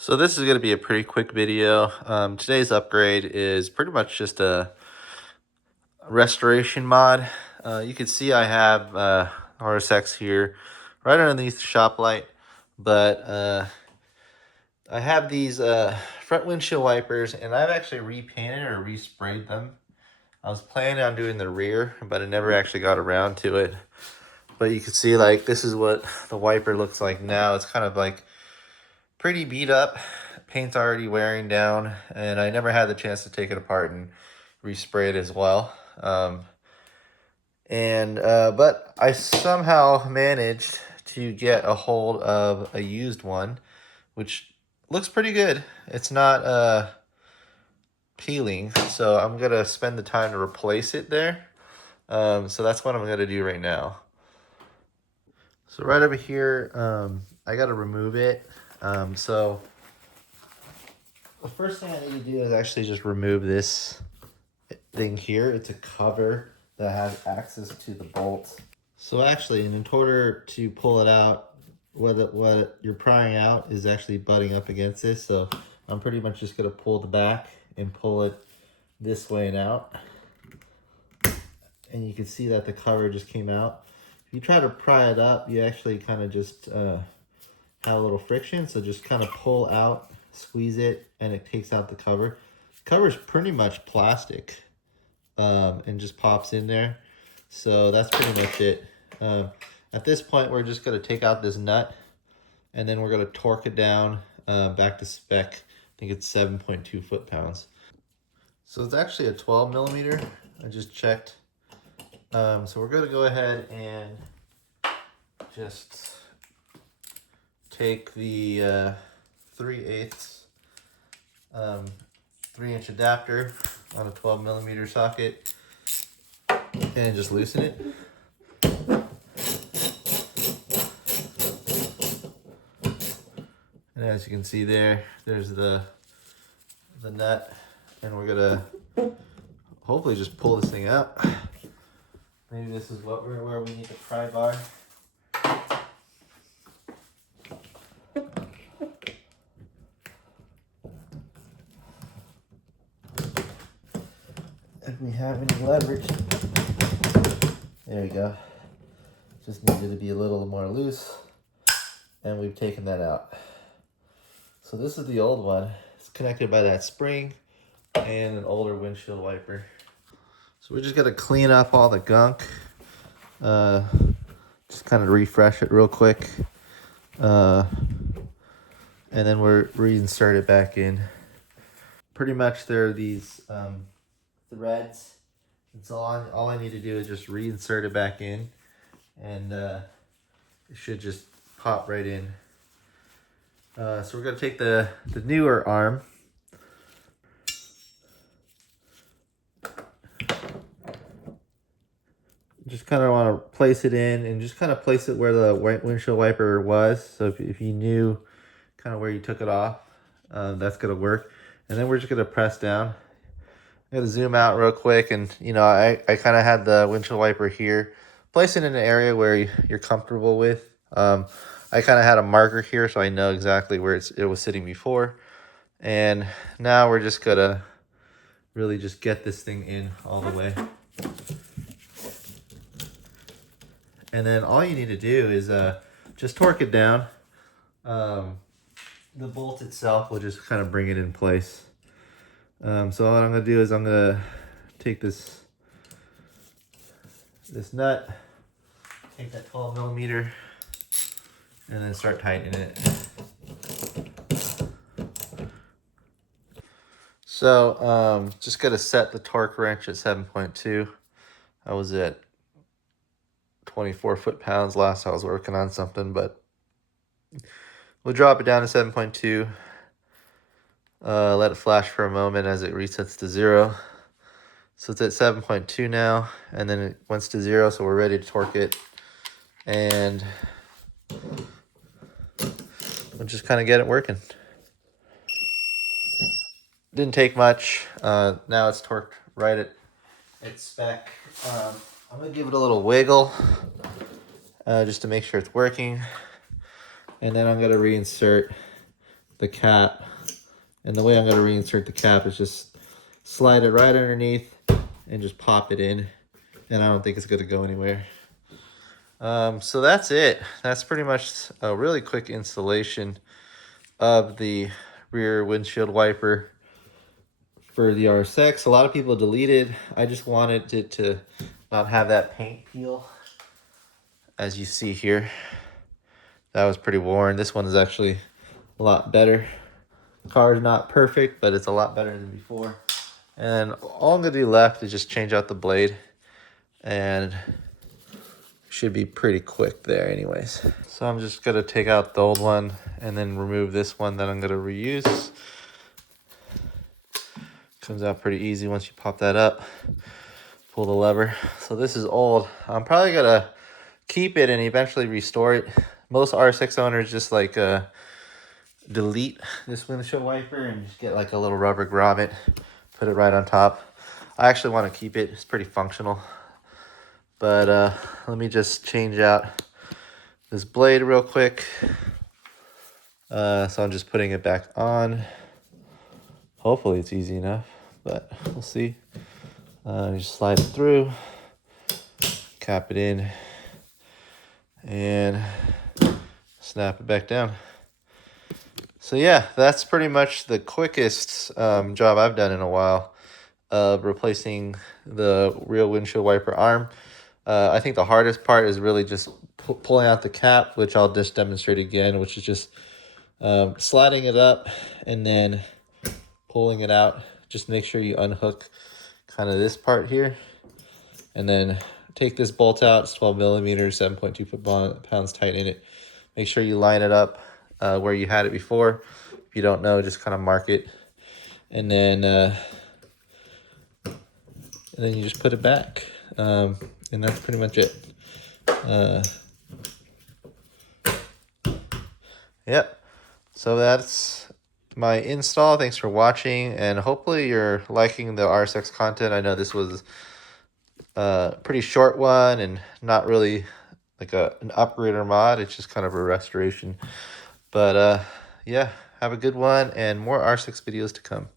So this is going to be a pretty quick video. Today's upgrade is pretty much just a restoration mod. You can see I have RSX here right underneath the shop light, but I have these front windshield wipers, and I've actually repainted or resprayed them. I was planning on doing the rear, but I never actually got around to it. But you can see, like, this is what the wiper looks like now. It's kind of like pretty beat up. Paint's already wearing down, and I never had the chance to take it apart and respray it as well. But I somehow managed to get a hold of a used one, which looks pretty good. It's not peeling, so I'm gonna spend the time to replace it there. So that's what I'm gonna do right now. So right over here, I gotta remove it. So the first thing I need to do is actually just remove this thing here. It's a cover that has access to the bolt. So actually, in order to pull it out, what you're prying out is actually butting up against this. So I'm pretty much just gonna pull the back and pull it this way and out. And you can see that the cover just came out. If you try to pry it up, you actually kind of just have a little friction. So just kind of pull out, squeeze it, and it takes out the cover. The cover is pretty much plastic and just pops in there. So that's pretty much it. At this point, we're just going to take out this nut, and then we're going to torque it down back to spec. I think it's 7.2 foot-pounds. So it's actually a 12 millimeter. I just checked. So we're going to go ahead and just take the 3/8 3-inch adapter on a 12 millimeter socket and just loosen it. And as you can see there's the nut, and we're gonna hopefully just pull this thing out. Maybe this is where we need the pry bar. If we have any leverage, there you go. Just needed to be a little more loose, and we've taken that out. So this is the old one. It's connected by that spring and an older windshield wiper. So we just got to clean up all the gunk. Just kind of refresh it real quick. And then we'll reinsert it back in. Pretty much there are these threads. It's all I need to do is just reinsert it back in, and it should just pop right in. So we're going to take the newer arm. Just kind of want to place it in, and just kind of place it where the windshield wiper was. So if you knew kind of where you took it off, that's going to work. And then we're just going to press down. I'm going to zoom out real quick, and I kind of had the windshield wiper here. Place it in an area where you're comfortable with. I kind of had a marker here, so I know exactly where it was sitting before. And now we're just going to really just get this thing in all the way. And then all you need to do is just torque it down. The bolt itself will just kind of bring it in place. So what I'm going to do is I'm going to take this nut, take that 12 millimeter, and then start tightening it. So just got to set the torque wrench at 7.2. I was at 24 foot-pounds last I was working on something, but we'll drop it down to 7.2. Let it flash for a moment as it resets to 0. So it's at 7.2 now, and then it went to 0, so we're ready to torque it. And we'll just kind of get it working. Didn't take much. Now it's torqued right at its spec. I'm going to give it a little wiggle just to make sure it's working. And then I'm going to reinsert the cap. And the way I'm going to reinsert the cap is just slide it right underneath and just pop it in. And I don't think it's going to go anywhere. So that's it. That's pretty much a really quick installation of the rear windshield wiper for the RSX. A lot of people deleted. I just wanted it to not have that paint peel, as you see here. That was pretty worn. This one is actually a lot better. The car is not perfect, but it's a lot better than before. And all I'm gonna do left is just change out the blade, and should be pretty quick there anyways. So I'm just gonna take out the old one and then remove this one that I'm gonna reuse. Comes out pretty easy once you pop that up, pull the lever. So this is old. I'm probably gonna keep it and eventually restore it. Most R6 owners just like delete this windshield wiper and just get like a little rubber grommet, put it right on top. I actually want to keep it. It's pretty functional. But let me just change out this blade real quick. So I'm just putting it back on. Hopefully it's easy enough, but we'll see. Just slide it through, cap it in, and snap it back down. So yeah, that's pretty much the quickest job I've done in a while of replacing the rear windshield wiper arm. I think the hardest part is really just pulling out the cap, which I'll just demonstrate again, which is just sliding it up and then pulling it out. Just make sure you unhook kind of this part here, and then take this bolt out. It's 12 millimeters, 7.2 foot-pounds, tighten it. Make sure you line it up where you had it before. If you don't know, just kind of mark it, and then you just put it back, and that's pretty much it. Yep. So that's my install. Thanks for watching, and hopefully you're liking the RSX content. I know this was a pretty short one and not really like an upgrade or mod. It's just kind of a restoration. But yeah, have a good one and more R6 videos to come.